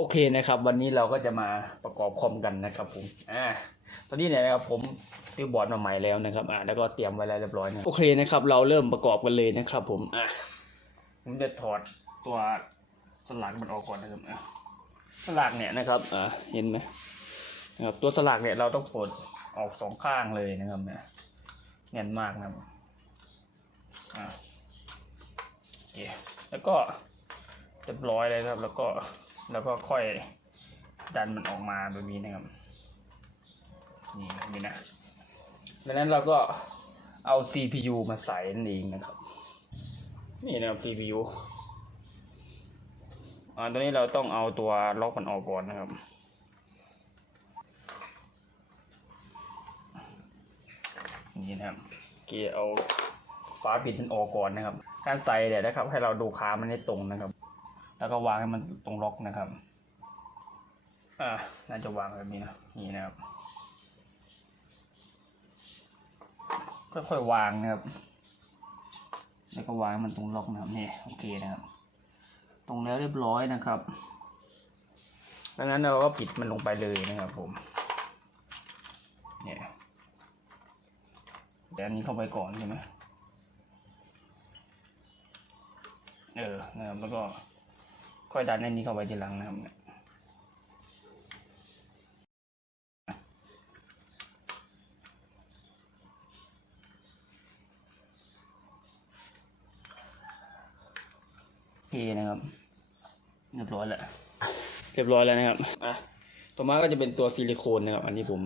โอเคนะครับ วันนี้เราก็จะมาประกอบคอมกันนะครับผมอ่าตอนนี้เนี่ยนะครับผมซื้อบอร์ดมาใหม่แล้วนะครับอ่าแล้วก็เตรียมไว้แล้วเรียบร้อยนะโอเคนะครับ เราเริ่มประกอบกันเลยนะครับ ผมอ่าผมจะถอดตัวสลักมันออกก่อนนะครับอะสลักเนี่ยนะครับอ่าเห็นไหมนะครับตัวสลักเนี่ยเราต้องปลดออกสองข้างเลยนะครับเนี่ยแน่นมากนะครับอ่าโอเคแล้วก็เรียบร้อยเลยครับแล้วก็ แล้วก็ค่อยดันมันออกมาแบบนี้นะครับ นี่แบบนี้นะดังนั้นเราก็เอา CPU มาใส่นั่นเองนะครับ นี่นะครับ CPU อ่าตัวนี้เราต้องเอาตัวล็อกมันออกก่อนนะครับนี่นะครับโอเคเอาฝาปิดมันออกก่อนนะครับ การใส่เนี่ยนะครับ ให้เราดูขามันให้ตรงนะครับ แล้วก็วางให้มันตรงล็อกนะครับ อ่า น่าจะวางแบบนี้นะ นี่นะครับ ค่อยๆวางนะครับ แล้วก็วางให้มันตรงล็อกนะครับนี่โอเคนะครับ ตรงแล้วเรียบร้อยนะครับดังนั้นเราก็ปิดมันลงไปเลยนะครับผม เนี่ยแต่อันนี้เข้าไปก่อนใช่ไหมเออนะครับแล้วก็ ค่อยดันในนี้เข้าไปทีหลังนะครับเนี่ยโอเคนะครับเรียบร้อยแล้วเรียบร้อยแล้วนะครับอะต่อมาก็จะเป็นตัวซิลิโคนนะครับ อันนี้ผม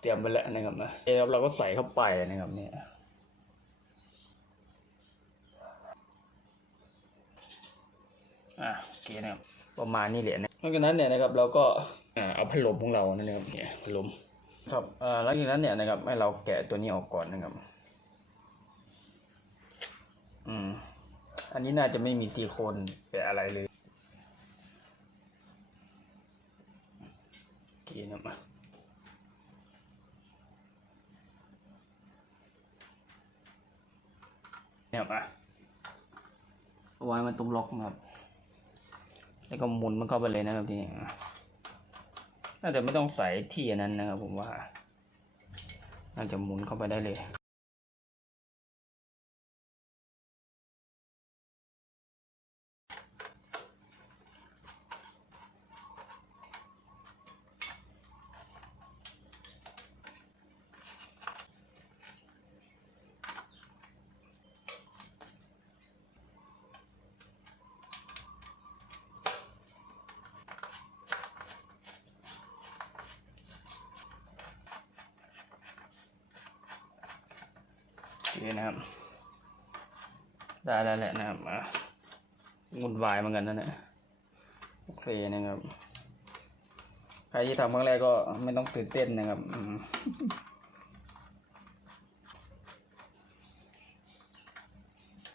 เตรียมไปแล้วนะครับนะเอครับเราก็ใส่เข้าไปนะครับเนี่ย อะโอเคนะครับประมาณนี้แหละนะหลังจากนั้นเนี่ยนะครับเราก็อ่าเอาพัดลมของเรานั่นนะครับเนี่ยพัดลมครับอ่าหลังจากนั้นเนี่ยนะครับให้เราแกะตัวนี้ออกก่อนนะครับอืมอันนี้น่าจะไม่มีซีโคนแปะอะไรเลยโอเคนะมาเนี่ยมาเอาไว้มันตรงล็อกนะครับ แล้วก็หมุนมันเข้าไปเลยนะครับทีนี้น่าจะไม่ต้องใส่ที่อันนั้นนะครับ ผมว่าน่าจะหมุนเข้าไปได้เลย โอเคนะครับ ได้แล้วแหละนะครับอะงุนวายเหมือนกันนะเนี่ยโอเคนะครับ ใครที่ทำครั้งแรกก็ไม่ต้องตื่นเต้นนะครับ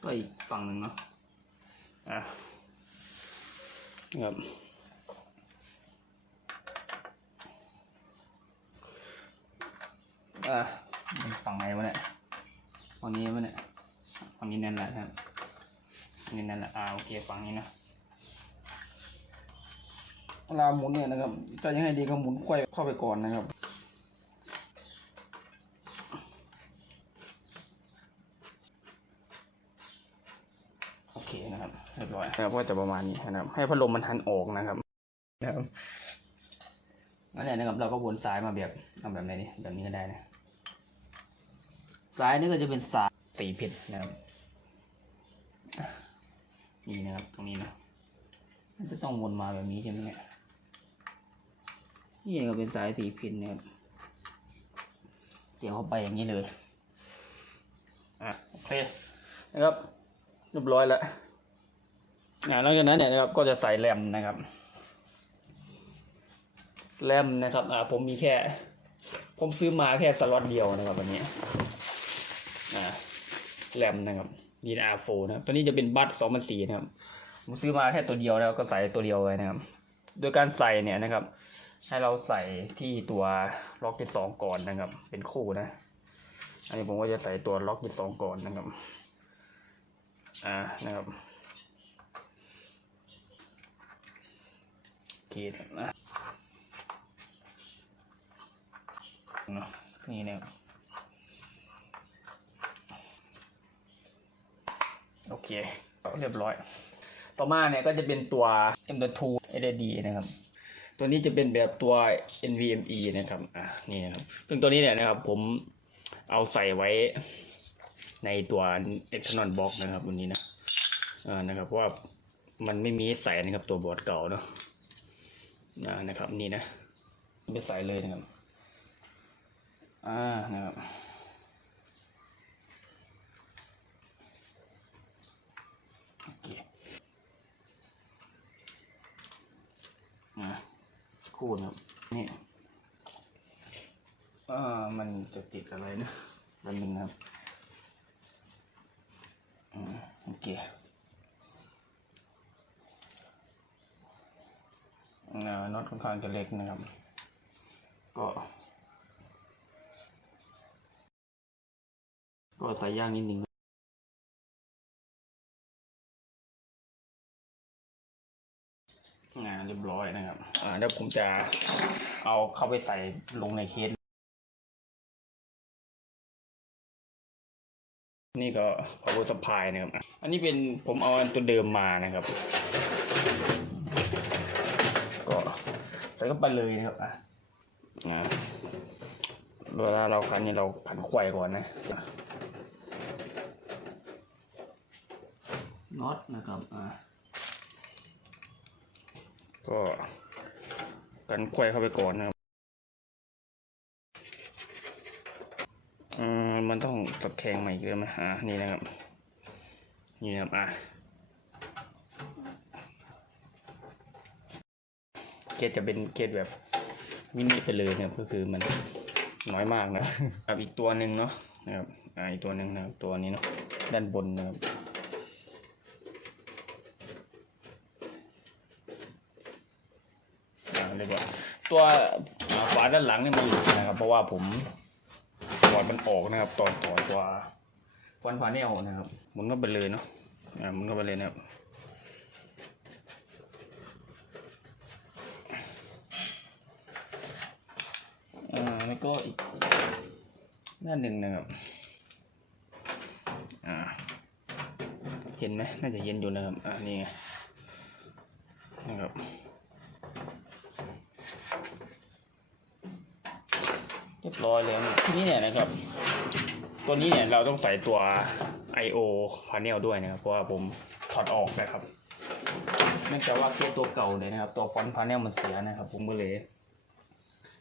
ก็อีกฝั่งหนึ่งเนาะอะครับอะมันฝั่งไหนวะเนี่ย ฝั่งนี้มั้ยเนี่ยฝั่งนี้นั่นแหละครับฝั่งนี้นั่นแหละอ่าโอเคฝั่งนี้นะเวลาหมุนเนี่ยนะครับจะยังไงดีก็หมุนไขว้เข้าไปก่อนนะครับโอเคนะครับเรียบร้อยนะครับก็จะประมาณนี้นะครับ ให้พัดลมมันหันออกนะครับนะครับนั่นแหละนะครับเราก็วนซ้ายมาแบบเอาแบบไหนนี่แบบนี้ก็ได้นะ ซ้ายนี่ก็จะเป็นสายสีผิดนะครับนี่นะครับ ตรงนี้นะมันจะต้องวนมาแบบนี้ใช่ไหมเนี่ยนี่ก็เป็นสายสีผิดนะครับเสียบเข้าไปอย่างนี้เลยอะโอเคนะครับเรียบร้อยแล้วอ่าหลังจากนั้นเนี่ยนะครับก็จะใส่แรมนะครับแรมนะครับอ่าผมมีแค่ ผมซื้อมาแค่สล็อตเดียวนะครับวันนี้ อ่าแรมนะครับ DDR4 นะครับ ตัวนี้จะเป็นบัตสองพันสี่นะครับ ผมซื้อมาแค่ตัวเดียวแล้วก็ใส่ตัวเดียวไว้นะครับ โดยการใส่เนี่ยนะครับ ให้เราใส่ที่ตัวล็อกที่สองก่อนนะครับ เป็นคู่นะ อันนี้ผมก็จะใส่ตัวล็อกที่สองก่อนนะครับ อ่า นะครับเคนะนาะนี่เนี่ โอเค เรียบร้อย ต่อมาเนี่ยก็จะเป็นตัว M.2 LED นะครับ ตัวนี้จะเป็นแบบตัว NVMe นะครับ อ่านี่นะครับ ซึ่งตัวนี้เนี่ยนะครับผมเอาใส่ไว้ในตัว external box นะครับวันนี้นะ อ่า นะครับว่ามันไม่มีใส่นะครับตัวบอร์ดเก่าเนาะอ่านะครับนี่นะไม่ใส่เลยนะครับ อ่า นะครับ โอเค อ่า คู่นะครับนี่อ่ามันจะติดอะไรนะแป๊บนึงนะครับอืมโอเคอ่าน็อตค่อนข้างจะเล็กนะครับ ก็ ก็ใส่ย่างนิดนึง รียบร้อยนะครับ อ่าเดี๋ยวผมจะเอาเข้าไปใส่ลงในเคส นี่ก็ power supply นะครับ อันนี้เป็นผมเอาอันตัวเดิมมานะครับ ก็ใส่เข้าไปเลยนะครับอะนะเวลาเราขันนี่เราขันไขว่ก่อนนะน็อตนะครับอ่า ก็กันไขว้เข้าไปก่อนนะครับอืมมันต้องตะแคงใหม่อีกเลยไหมอ่านี่นะครับ นี่นะครับอะเกตจะเป็นเกตแบบมินิไปเลยนะครับก็คือมันน้อยมากนะกับอีกตัวหนึ่งเนาะนะครับอ่าอีกตัวหนึ่งนะครับตัวนี้เนาะด้านบนนะครับ อ่าเรียกว่า ตัวฝาด้านหลังนี่มันหลุดนะครับ เพราะว่าผมถอดมันออกนะครับ ตอนต่อตัวฟันฝาเนี่ยนะครับหมุนเข้าไปเลยเนาะอ่าหมุนเข้าไปเลยนะครับอ่าแล้วก็อีกหน้าหนึ่งนะครับอ่าเห็นไหมน่าจะเย็นอยู่นะครับอ่านี่ไงนะครับ เรีย บร้อยแล้วเนี่ยทีนี้เนี่ยนะครับ ตัวนี้เนี่ยเราต้องใส่ตัว I/O panel ด้วยนะครับ เพราะว่าผมถอดออกนะครับเนื่องจากว่าเคสตัวเก่าเนี่ยนะครับ ตัวฟอนต์พาเนลมันเสียนะครับ ผมก็เลย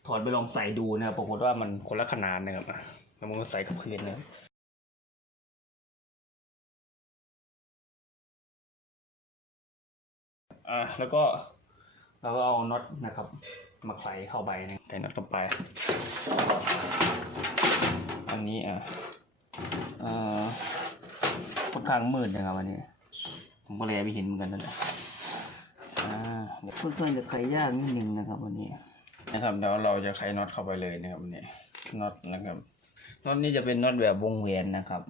ถอดไปลองใส่ดูนะครับปรากฏว่ามันคนละขนาดนะครับแล้วมันก็ใส่กับพื้นนะอ่าแล้วก็เราก็เอาน็อตนะครับ มาใส่เข้าไปนะใส่น็อตเข้าไป อันนี้อะเอ่อค่อนข้างมืดนะครับอันนี้ ผมก็เลยไม่เห็นเหมือนกันนั่นแหละอ่าเดี๋ยวค่อนข้างจะไขยากนิดนึงนะครับวันนี้ นะครับเดี๋ยวเราจะไขน็อตเข้าไปเลยนะครับวันนี้น็อตนะครับน็อตนี้จะเป็นน็อตแบบวงเวียนนะครับ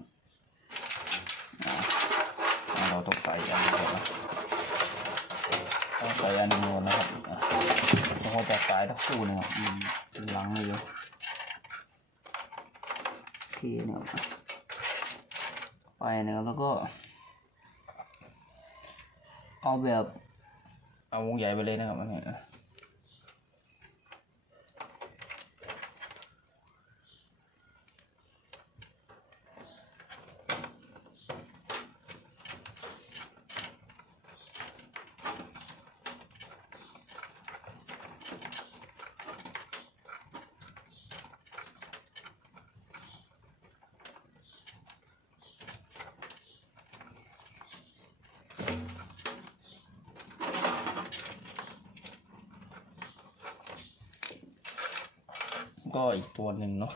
อ่าอ่าเราต้องใส่อันนี้ก่อนนะ ต้องใส่อันนี้ก่อนนะครับอะแล้วก็จะสายทั้งคู่นะครับอืนหลังเลยโอเคนะครับไปนะครับแล้วก็ เอาแบบ เอาวงใหญ่ไปเลยนะครับอันนี้ ก็อีกตัวหนึ่งเนาะ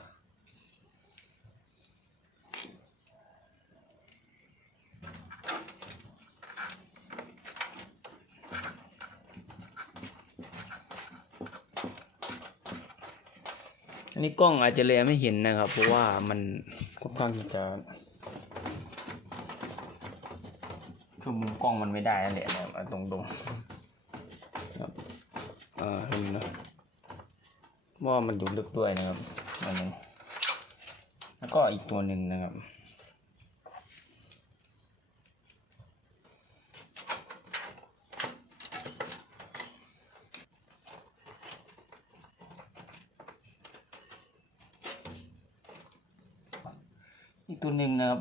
อันนี้กล้องอาจจะแลไม่เห็นนะครับ เพราะว่ามันค่อนข้างที่จะคือมุมกล้องมันไม่ได้นั่นแหละนะครับเอาตรงๆครับอ่าเห็นนะ ว่ามันอยู่ลึกด้วยนะครับอันนี้แล้วก็อีกตัวหนึ่งนะครับ อีกตัวหนึ่งนะครับ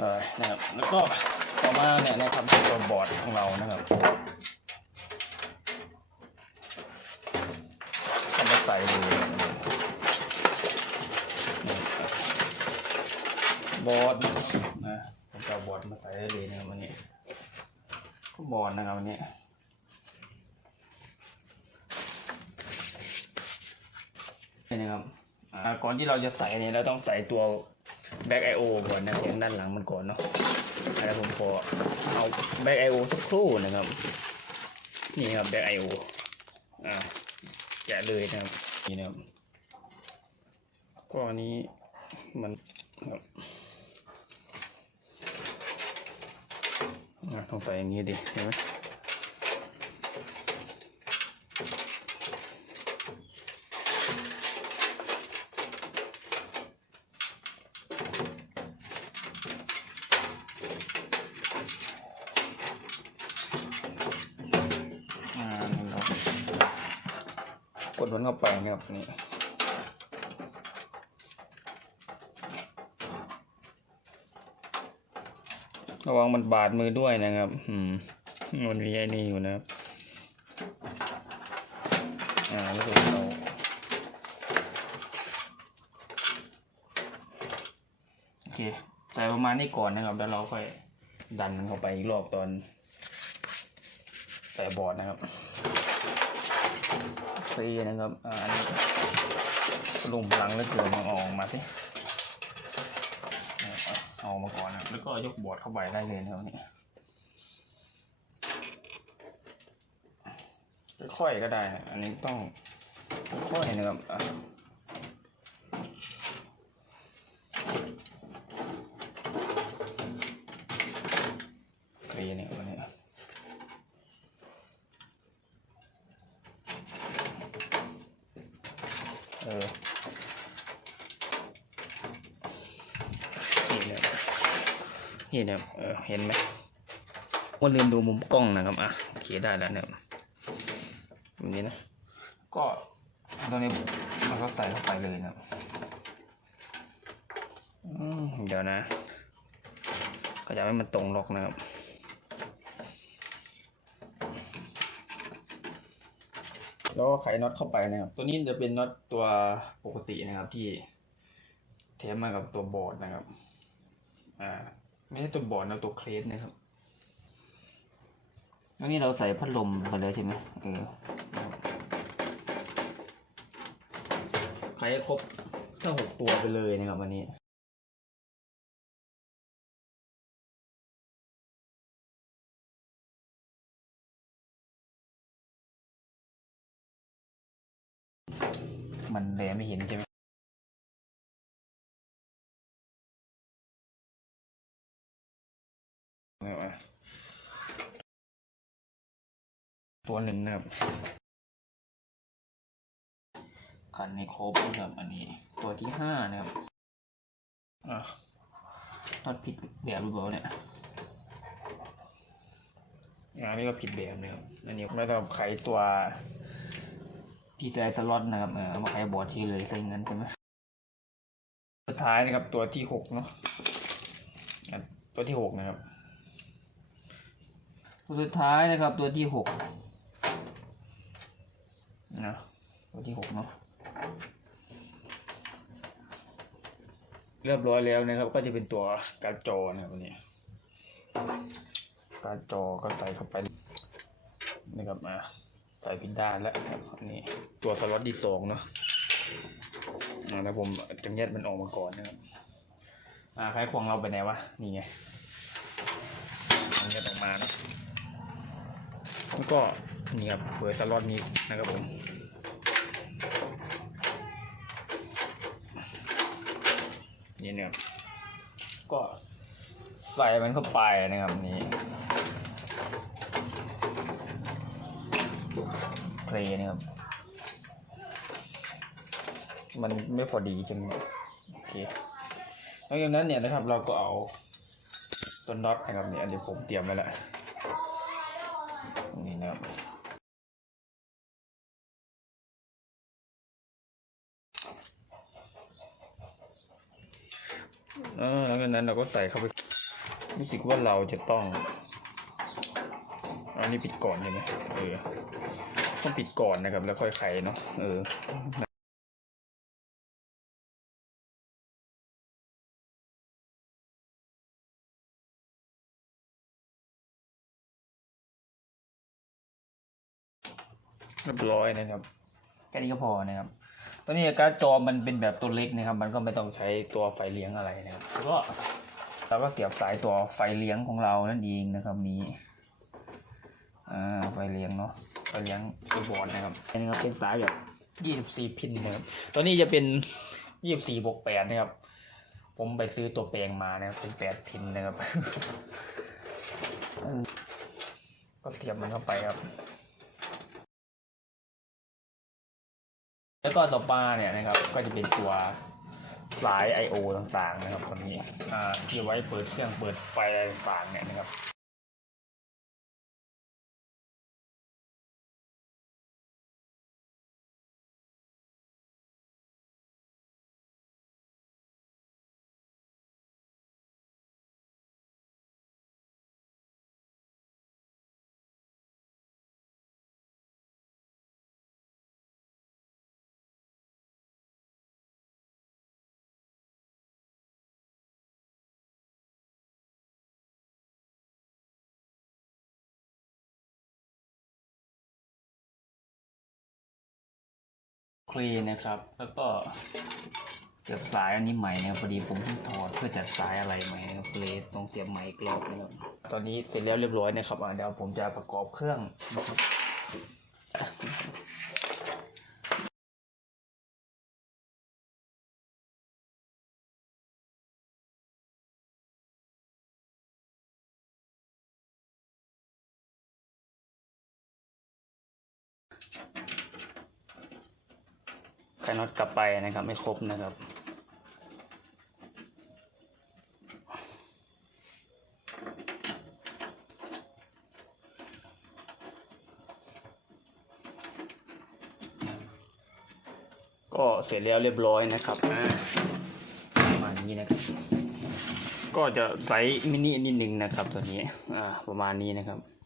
เออนะครับ แล้วก็ต่อมาเนี่ยนะครับตัวบอร์ดของเรานะครับทำมาใส่เลย บอร์ดนะผมจะเอาบอร์ดมาใส่เลยนะวันนี้ก็บอร์ดนะครับวันนี้นี่นะครับก่อนที่เราจะใส่เนี่ยเราต้องใส่ตัวแบ็กไอโอก่อนนะเสียงด้านหลังมันก่อนเนาะแล้วผมขอเอาแบ็กไอโอสักครู่นะครับ นี่ครับแบ็กไอโออ่าแกะเลยนะครับนี่นะครับก็อันนี้มันครับอะ ต้องใส่อย่างนี้ดิเห็นไหมกดมันเข้าไปนะครับนี่ ระวังมันบาดมือด้วยนะครับ อืม มันมีไอ้นี่อยู่นะครับ อ่าแล้วก็เราโอเค ใส่ประมาณนี้ก่อนนะครับ แล้วเราค่อยดันมันเข้าไปอีกรอบตอนใส่บอร์ดนะครับซีนะครับ อ่าอันนี้ลุมพลังแล้วเกิดมันออกมาสิ เอามาก่อนนะแล้วก็ยกบอร์ดเข้าไปได้เลยนะครับเนี่ยค่อยๆก็ได้นะอันนี้ต้องค่อยๆนะครับอะเคลียร์เนี่ยวันนี้ เออ นี่เนี่ยนี่ เนี่ยเออเห็นไหมว่าลืมดูมุมกล้องนะครับอะโอเคได้แล้วเนี่ยแบบนี้นะก็ตอนนี้มันก็ใส่เข้าไปเลยนะครับอืมเดี๋ยวนะก็จะให้มันตรงล็อกนะครับแล้วก็ไขน็อตเข้าไปนะครับ ตัวนี้จะเป็นน็อตตัวปกตินะครับที่เทปมากับตัวบอร์ดนะครับ อ่า ไม่ใช่ตัวบอร์ดนะตัวเครสนะครับอันนี้เราใส่พัดลมไปเลยใช่ไหมเออนะครับไขให้ครบทั้งหกตัวไปเลยนะครับวันนี้มันแลไม่เห็นใช่ไหมเอามา ตัวหนึ่งนะครับคันในครบนะครับอันนี้ ตัวที่ห้านะครับอะทอดผิดแบบรือเปล่าเนี่ยอันนี้ก็ผิดแบบนะครับอันนี้ไม่ต้องไขตัวที่ใจสล็อตนะครับเออเอามาไขบอร์ดที่เลยใส่เงินใช่ไหมสุดท้ายนะครับตัวที่หกเนาะตัวที่หกนะครับตัวสุดท้ายนะครับตัวที่หก นะตัวที่หกเนาะเรียบร้อยแล้วนะครับ ก็จะเป็นตัวการจอนะครับวันนี้การจอก็ใส่เข้าไปนะครับมาใส่พินด้านแล้วนนี้ตัวสล็อตที่สองเนาะอ่าแล้วผมจังแยกมันออกมาก่อนนะครับอ่าใครควงเราไปไหนวะนี่ไงมันจะออกมานะแล้วก็ นี่ครับเปิดสล็อตนี้นะครับผมนี่นะครับก็ใส่มันเข้าไปนะครับนี่เพลนะครับ มันไม่พอดีใช่ไหมโอเคหลังจากนั้นเนี่ยนะครับ เราก็เอาต้นน็อตนะครับเนี่ยอันนี้ผมเตรียมไว้แล้วนี่นะครับ นั้นเราก็ใส่เข้าไปรู้สึกว่าเราจะต้องอันนี้ปิดก่อนใช่ไหมเออต้องปิดก่อนนะครับ แล้วค่อยไขเนาะเออเรียบร้อยนะครับแค่นี้ก็พอนะครับ ตัวนี้การ์ดจอมันเป็นแบบตัวเล็กนะครับ มันก็ไม่ต้องใช้ตัวไฟเลี้ยงอะไรนะครับแล้วก็เราก็เสียบสายตัวไฟเลี้ยงของเรานั่นเองนะครับนี้อ่าไฟเลี้ยงเนาะไฟเลี้ยงตัวบอร์ดนะครับอันนี้ก็เป็นสายแบบ24พินนะครับตัวนี้จะเป็น24บสี่บวก8นะครับ ผมไปซื้อตัวแปลงมานะครับเป็น8พินนะครับก็เสียบมันเข้าไปครับ แล้วก็ต่อมาเนี่ยนะครับก็จะเป็นตัวสาย I/O ต่างๆนะครับตัวนี้อ่าที่ไว้เปิดเครื่องเปิดไฟอะไรต่างๆเนี่ยนะครับ คลีนนะครับ แล้วก็เสียบสายอันนี้ใหม่นะครับพอดีผมเพิ่งถอดเพื่อจัดสายอะไรใหม่นะครับเลยต้องเสียบใหม่อีกรอบนะครับตอนนี้เสร็จแล้วเรียบร้อยนะครับเดี๋ยวผมจะประกอบเครื่องนะครับ ไขน็อตกลับไปนะครับ ไม่ครบนะครับ ก็เสร็จแล้วเรียบร้อยนะครับอ่าประมาณนี้นะครับ ก็จะไซส์มินินิดนึงนะครับตัวนี้อ่าประมาณนี้นะครับ